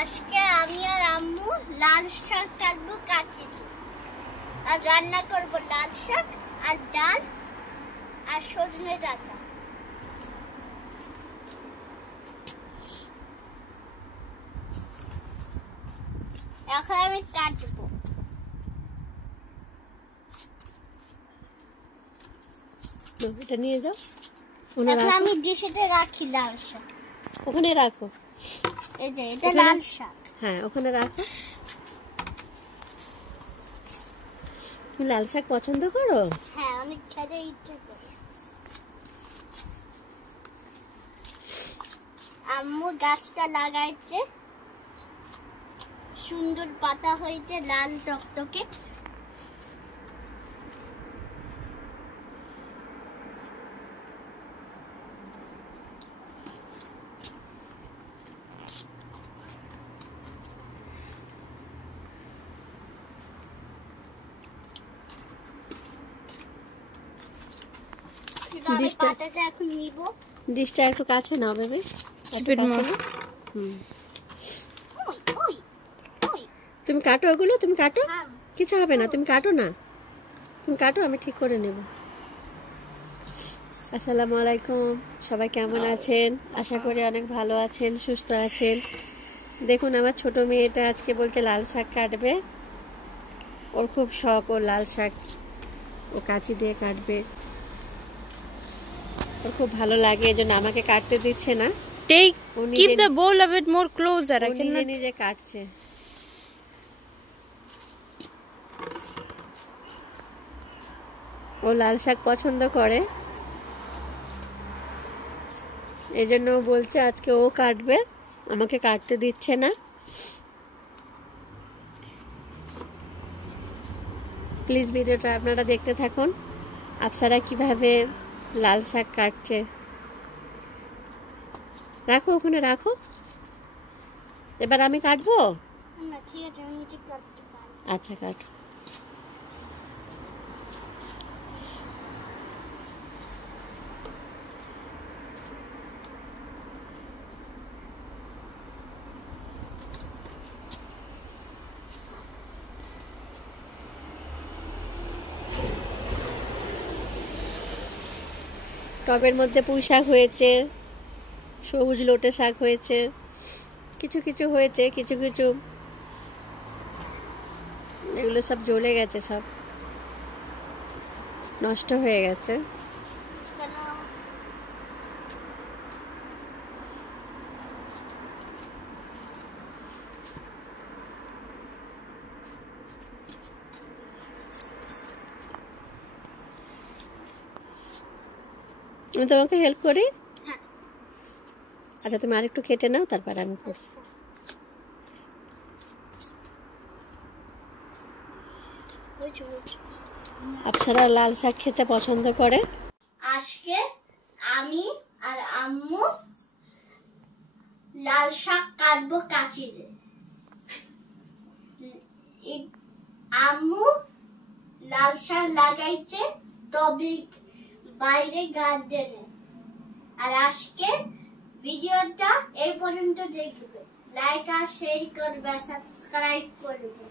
আজকে আমি আর আম্মু লাল শাক কাটবো কাঁচি আর রান্না করবো লাল শাক আর ডাল আর সজনে ডাঁটা। এখন আমি কাটবো। এটা নিয়ে যাও। এখন আমি ডিশেতে রাখি লাল শাক। ওখানে রাখো। এই যে এটা লাল শাক। হ্যাঁ ওখানে রাখো। তুমি লাল শাক পছন্দ করো? হ্যাঁ অনেক খেতে ইচ্ছে করে। আম্মু গাছটা লাগাইছে, সুন্দর পাতা হয়েছে লাল টকটকে। পাতাটা এখন নিব। ডিশটা একটু কাছে নাও বেবি। তুমি কাটো ওগুলো, তুমি কাটো। কিছু হবে না, তুমি কাটো না, তুমি কাটো, আমি ঠিক করে নেব। আসসালামু আলাইকুম, সবাই কেমন আছেন? আশা করি অনেক ভালো আছেন, সুস্থ আছেন। দেখুন আমার ছোট মেয়েটা আজকে বলছে লাল শাক কাটবে। ওর খুব শখ, ও লাল শাক ও কাঁচি দিয়ে কাটবে, ওর খুব ভালো লাগে, এজন্য আমাকে কাটতে দিচ্ছে না। Keep the bowl a bit more closer. I cannot. নিজে কাটছে। ও লাল শাক পছন্দ করে, এজন্য ও বলছে আজকে ও কাটবে, আমাকে কাটতে দিচ্ছে না। প্লিজ ভিডিওটা আপনারা দেখতে থাকুন, আপনারা কিভাবে লাল শাক কাটছে। রাখো ওখানে রাখো। এবার আমি কাটবো। না ঠিক আছে, আমি নিজে কাটতে পারি। আচ্ছা কাটো। টবের মধ্যে পুঁই শাক হয়েছে, সবুজ লোটে শাক হয়েছে, কিছু কিছু হয়েছে, কিছু কিছু এগুলো সব জ্বলে গেছে, সব নষ্ট হয়ে গেছে। আমি তোমাকে হেল্প করি। আচ্ছা তুমি আরেকটু কেটে নাও, তারপরে আমি করছি। আপনারা লাল শাক খেতে পছন্দ করে। আজকে আমি আর আম্মু লাল শাক কাটবো কাঁচি দিয়ে। আম্মু লাল শাক লাগাইছে টবে বাইরে গার্ডেনে। আর আজকে ভিডিওটা এই পর্যন্ত দেখবে, লাইক আর শেয়ার করবে, সাবস্ক্রাইব করবে।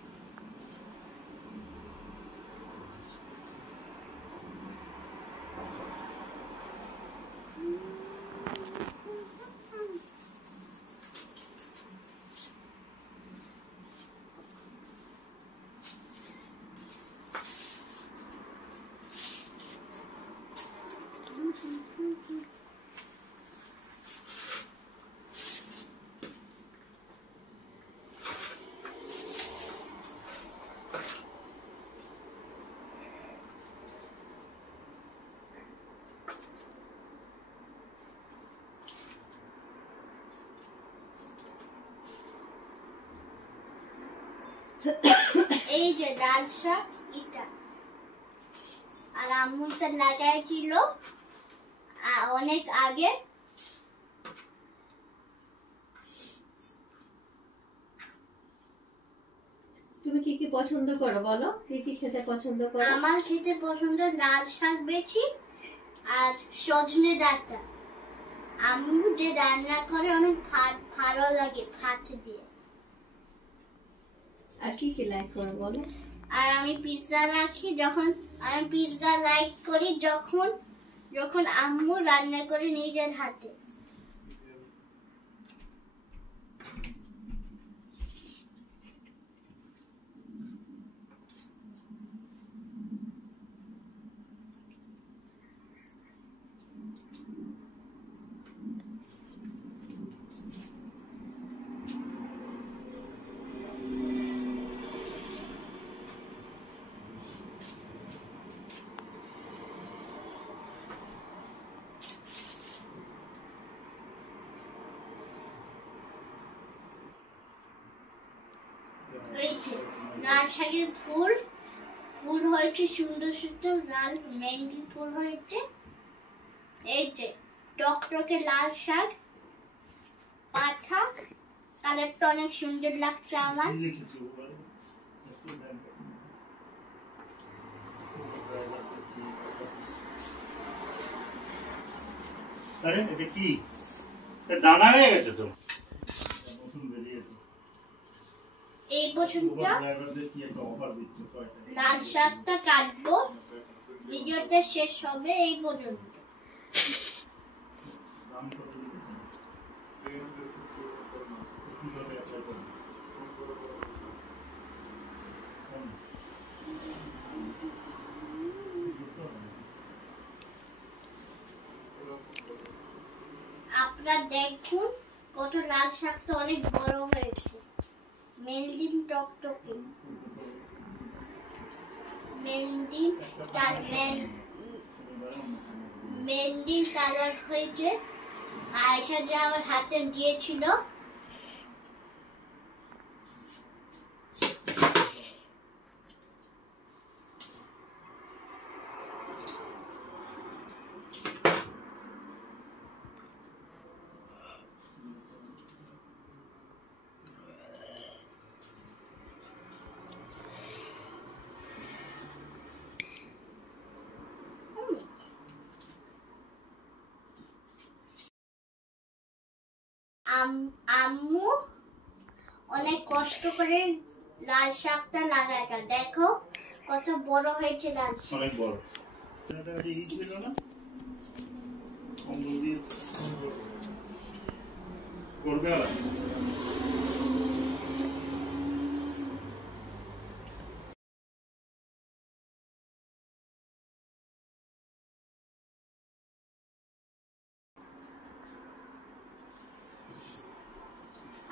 এই যে লাল শাক এটা, আর আম্মু তো লাগাইছিল অনেক আগে। তুমি কি কি পছন্দ করো বলো, কি কি খেতে পছন্দ করো? আমার খেতে পছন্দ লাল শাক বেশি আর সজনে ডাঁটা। আম্মু যে রান্না করে অনেক ভালো লাগে ভাত দিয়ে। আর কি কি লাইক করো বলো? আর আমি পিৎজা রাখি যখন আমি পিৎজা লাইক করি যখন যখন আম্মু রান্না করে নিজের হাতে। লাল শাকের ফুল ফুল হয়েছে সুন্দর সুন্দর লাল মেহেন্দি ফুল হয়েছে। এই যে টকটকে লাল শাক পাঠা কালারটা অনেক সুন্দর লাগছে আমার। আরে এটা কি দানা হয়ে গেছে তো এই পর্যন্ত লাল শাকটা কাটবো, ভিডিওটা শেষ হবে এই পর্যন্ত। আপনারা দেখুন কত লাল শাকটা অনেক বড় হয়েছে। মেহেন্দি টকটকে মেহেন্দি কালার হয়েছে। আয়েশা যে আমার হাতে দিয়েছিল আম্মু অনেক কষ্ট করে লাল শাকটা লাগাইছে। দেখো কত বড় হয়েছে লাল শাক, অনেক বড়। ছিল না করবে আর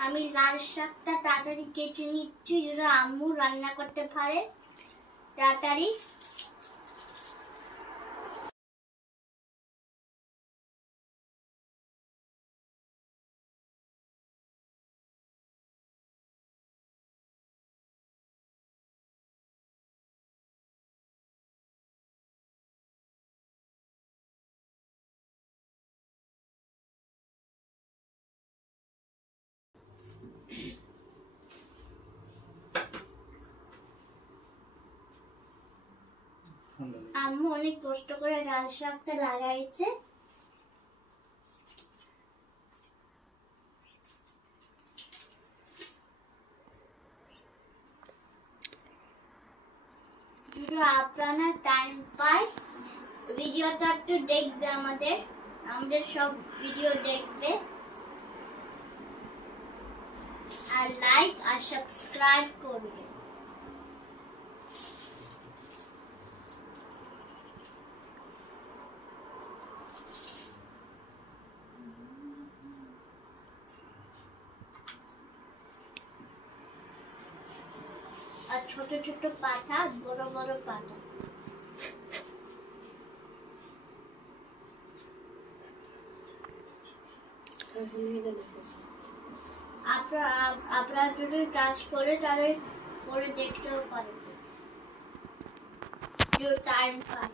আমি লাল শাকটা তাড়াতাড়ি কেটে নিচ্ছি যেটা আম্মু রান্না করতে পারে তাড়াতাড়ি। আম্মু অনেক কষ্ট করে লাল শাকটা লাগাইছে। যদি আপনারা টাইম পায় ভিডিওটা একটু দেখবে, আমাদের সব ভিডিও দেখবে আর লাইক আর সাবস্ক্রাইব করবে। আর ছোট ছোট পাতা, বড় বড় পাতা। আপনারা যদি কাজ করে তাহলে পরে দেখতেও পারেন টাইম পান,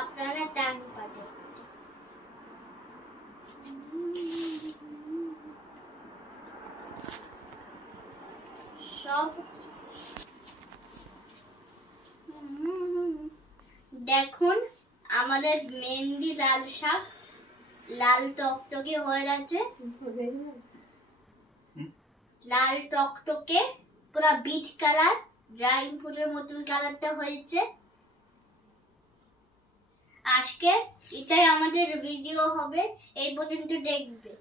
আপনারা টাইম পাবেন। সব দেখুন আমাদের মেহেন্দি লাল শাক লাল টকটকে হয়ে গেছে। লাল টকটকে পুরো বিট কালার, ড্রাগন ফ্রুটের মতন কালারটা হয়েছে। আজকে এটাই আমাদের ভিডিও হবে, এই পর্যন্ত দেখবে।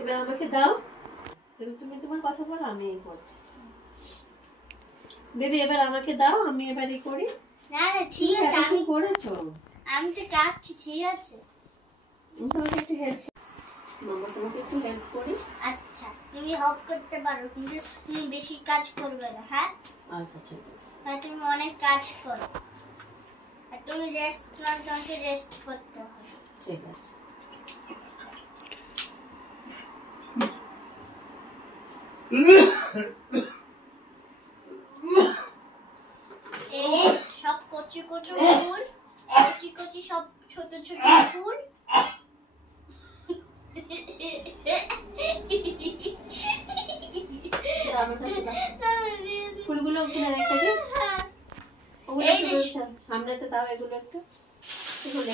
এবার আমাকে দাও, তুমি তোমার কথা বলো, আমি এই করছি। বেবি এবার আমাকে দাও, আমি এবারই করি। না না ঠিক আছে, আমি করেছো, আমি তো কাটছি, ঠিক আছে। তোমাকে একটু হেল্প, মামা তোমাকে একটু হেল্প করি। আচ্ছা তুমি হেল্প করতে পারো, কিন্তু তুমি বেশি কাজ করবে না, হ্যাঁ? আচ্ছা ঠিক আছে। হ্যাঁ তুমি অনেক কাজ করো, আর তুমি রেস্ট নাও, তোমাকে রেস্ট করতে হবে। ঠিক আছে। এই সব কচি কচি ফুল, কচি কচি সব ছোট ছোট ফুল। ফুলগুলো ওখানে রেখে দিই, সামনেতে দাও এগুলো একটু, এগুলো।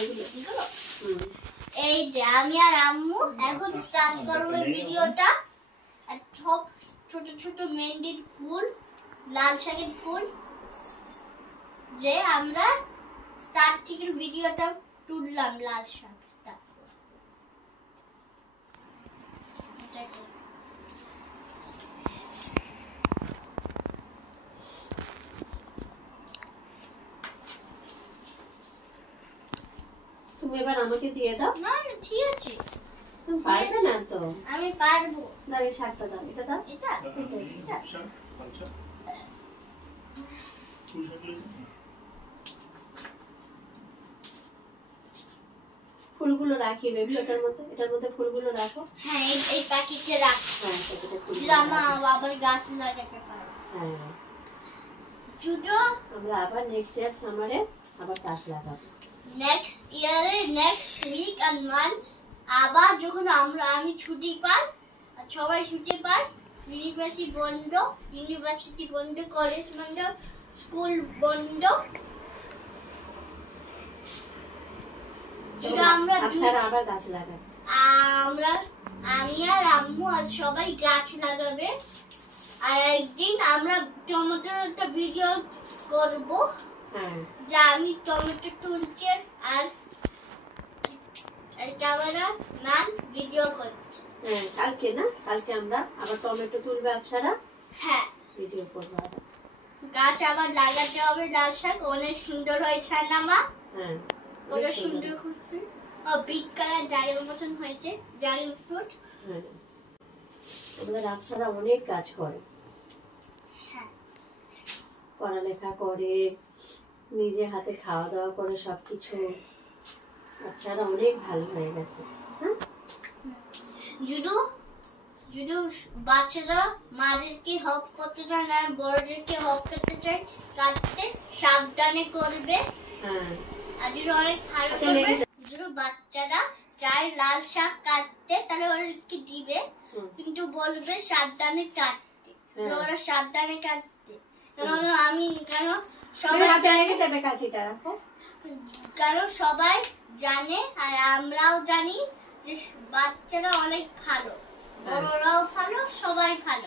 এই যে আমি আর আম্মু এখন স্টার্ট করবো এই ভিডিওটা। আর সব ছোট ছোট মেহেন্দির ফুল, লাল শাকের ফুল, যে আমরা স্টার্ট থেকে ভিডিওটা তুললাম লাল শাকটা। তুমি এবার আমাকে দিয়ে দাও। না না ঠিক আছে, তুমি পারবে না তো? আমি পারবো। দাও এই শাকটা দাও, এটা দাও। এটা এটা ফুলগুলো রাখি বেবি, এটার মধ্যে ফুলগুলো রাখো। হ্যাঁ এই প্যাকেটে রাখ, হ্যাঁ প্যাকেটে ফুলগুলো আমরা আবার গাছ লাগাতে পারবো। হ্যাঁ জুজো আমরা আবার নেক্সট ইয়ার সামারে আবার গাছ লাগাবো। নেক্সট ইয়ারে নেক্সট উইক এন্ড মান্থ আবার যখন আমি ছুটি পাই, আর সবাই ছুটি পাই, ইউনিভার্সিটি বন্ধ, কলেজ বন্ধ, স্কুল বন্ধ, যদি আমরা আবার গাছ লাগাবো। আমি আর আম্মু আর সবাই গাছ লাগাবে। আর একদিন আমরা টমেটোর একটা ভিডিও করব, যা আমি টমেটো তুলছি আর ক্যামেরা ম্যান ভিডিও করছে। হ্যাঁ কালকে আমরা আবার টমেটো তুলবে, আপনারা হ্যাঁ ভিডিও করবো। গাছ আবার লাগাতে হবে, লাল শাক অনেক সুন্দর হয়েছে না মা? হ্যাঁ কত সুন্দর খুশি, বিট কালার ড্রাগন মতন হয়েছে, ড্রাগন ফ্রুট। হ্যাঁ আমাদের আপনারা অনেক কাজ করে, হ্যাঁ পড়ালেখা করে, নিজে হাতে খাওয়া দাওয়া করে, সবকিছু আপনারা অনেক ভালো হয়ে গেছে। হ্যাঁ যদি বাচ্চারা মাদেরকে হেল্প করতে চায় না, বড়দেরকে হেল্প করতে চায়, কাটতে সাবধানে করবে। হ্যাঁ আর যদি অনেক ভালো করবে, যদি বাচ্চারা চায় লাল শাক কাটতে, তাহলে ওদেরকে দিবে, কিন্তু বলবে সাবধানে কাটতে, ওরা সাবধানে কাটতে। কারণ সবাই জানে আর আমরাও জানি যে বাচ্চারা অনেক ভালো, বড়রাও ভালো, সবাই ভালো।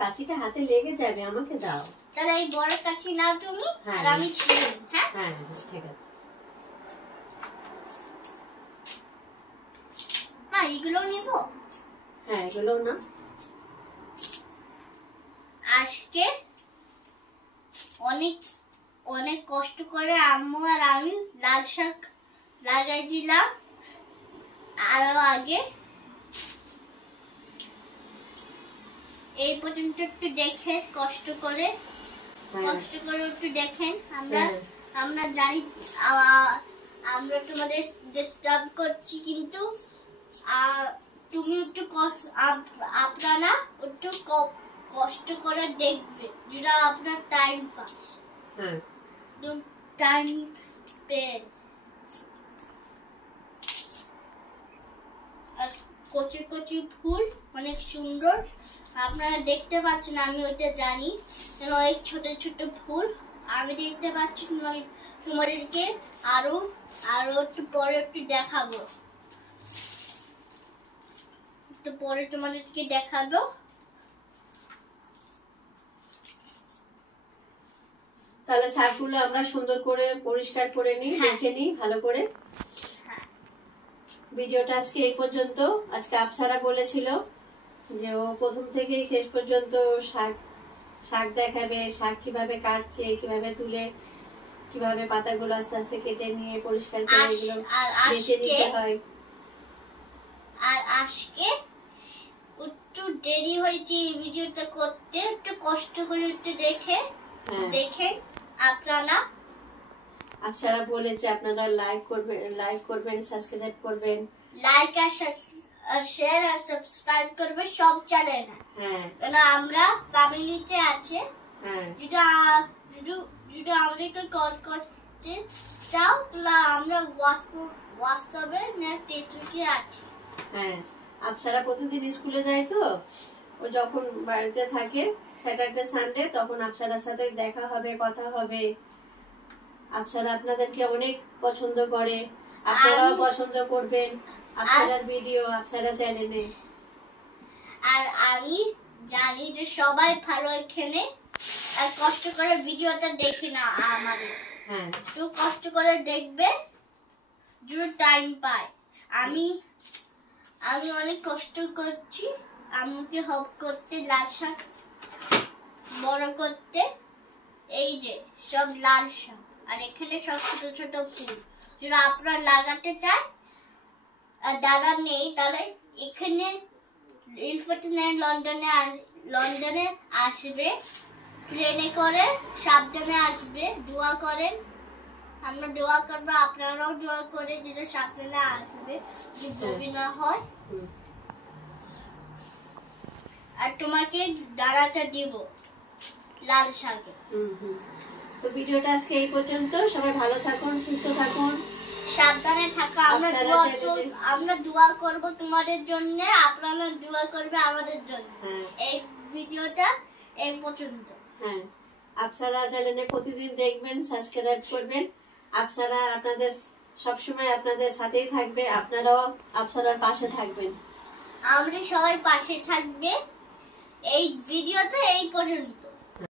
কাঁচিটা হাতে লেগে যাবে, আমাকে দাও। তাহলে এই বড় কাঁচি নাও তুমি, আর আমি ছিঁড়ে নিই। হ্যাঁ হ্যাঁ ঠিক আছে। হ্যাঁ এগুলো নিব। হ্যাঁ এগুলো না, আজকে অনেক অনেক কষ্ট করে আম্মু আর আমি লাল শাক লাগাই দিলাম। আরো আগে এই পর্যন্ত একটু দেখে কষ্ট করে একটু দেখেন। আমরা জানি আমরা তোমাদের ডিস্টার্ব করছি, কিন্তু তুমি একটু আপনারা একটু কষ্ট করে দেখবে, যেটা আপনার টাইম পাস। টাইম পেয়ে কচি কচি ফুল, অনেক সুন্দর। আপনারা দেখতে পাচ্ছেন, আমি ওইটা জানি, অনেক ছোট ছোট ফুল আমি দেখতে পাচ্ছি। তোমাদেরকে আরো আরো একটু পরে একটু দেখাবো, একটু পরে তোমাদেরকে দেখাবো। তাহলে শাকগুলো আমরা সুন্দর করে পরিষ্কার করে নিই, বেছে নিই ভালো করে। ভিডিওটা আজকে এই পর্যন্ত। আজকে আপসারা বলেছিল যে ও প্রথম থেকেই শেষ পর্যন্ত শাক দেখাবে, শাক কিভাবে কাটছে, কিভাবে তুলে, কিভাবে পাতাগুলো আস্তে আস্তে কেটে নিয়ে পরিষ্কার করে এগুলো বেছে নিতে হয়। আর আজকে একটু দেরি হয়েছে এই ভিডিওটা করতে, একটু কষ্ট করে একটু দেখে আপনারা। আপসারা বলেছে আপনারা লাইক করবেন, সাবস্ক্রাইব করবেন, লাইক আর শেয়ার আর সাবস্ক্রাইব করবে সব চ্যানেলে। কারণ আমরা ফ্যামিলিতে আছে। যদি আমাদেরকে কল করতে চাও তাহলে আমরা বাস্তবে ফেসবুকে আছি। আপসারা প্রতিদিন স্কুলে যায়, তো ও যখন বাড়িতে থাকে স্যাটারডে সানডে, তখন আপসারার সাথে দেখা হবে, কথা হবে। আপসারা আপনাদেরকে অনেক পছন্দ করে, আপনারাও পছন্দ করবেন আপসারার ভিডিও আপসারা চ্যানেলে। আর আমি জানি যে সবাই ভালো এখানে আর কষ্ট করে ভিডিওটা দেখে না আমাদের। তো কষ্ট করে দেখবে যদি টাইম পায়। আমি অনেক কষ্ট করছি আমাকে হেল্প করতে, লাল শাক বড় করতে। এই যে সব লাল শাক, আর এখানে সব ছোট ছোট ফুল। যদি আপনারা লাগাতে চায় আর দাদা নেই, তাহলে এখানে লন্ডনে আসবে, ট্রেনে করে সাবধানে আসবে। দোয়া করেন, আমরা দোয়া করবো, আপনারাও দোয়া করে যেটা সাবধানে আসবে, যে বমি না হয়। আর তোমাকে দাঁড়াতে দিব লাল শাকে। তো ভিডিওটা আজকে এই পর্যন্ত। সবাই ভালো থাকুন, সুস্থ থাকুন, সাবধানে থাকো। আমরা দোয়া করব তোমাদের জন্য, আপনারা দোয়া করবে আমাদের জন্য। এই ভিডিওটা এই পর্যন্ত। আপসারা চ্যানেলে প্রতিদিন দেখবেন, সাবস্ক্রাইব করবেন। আপসারা আপনাদের সবসময় আপনাদের সাথেই থাকবে, আপনারাও আপসারার পাশে থাকবেন। আমরা সবাই পাশে থাকবে। এই ভিডিওটা এই পর্যন্ত।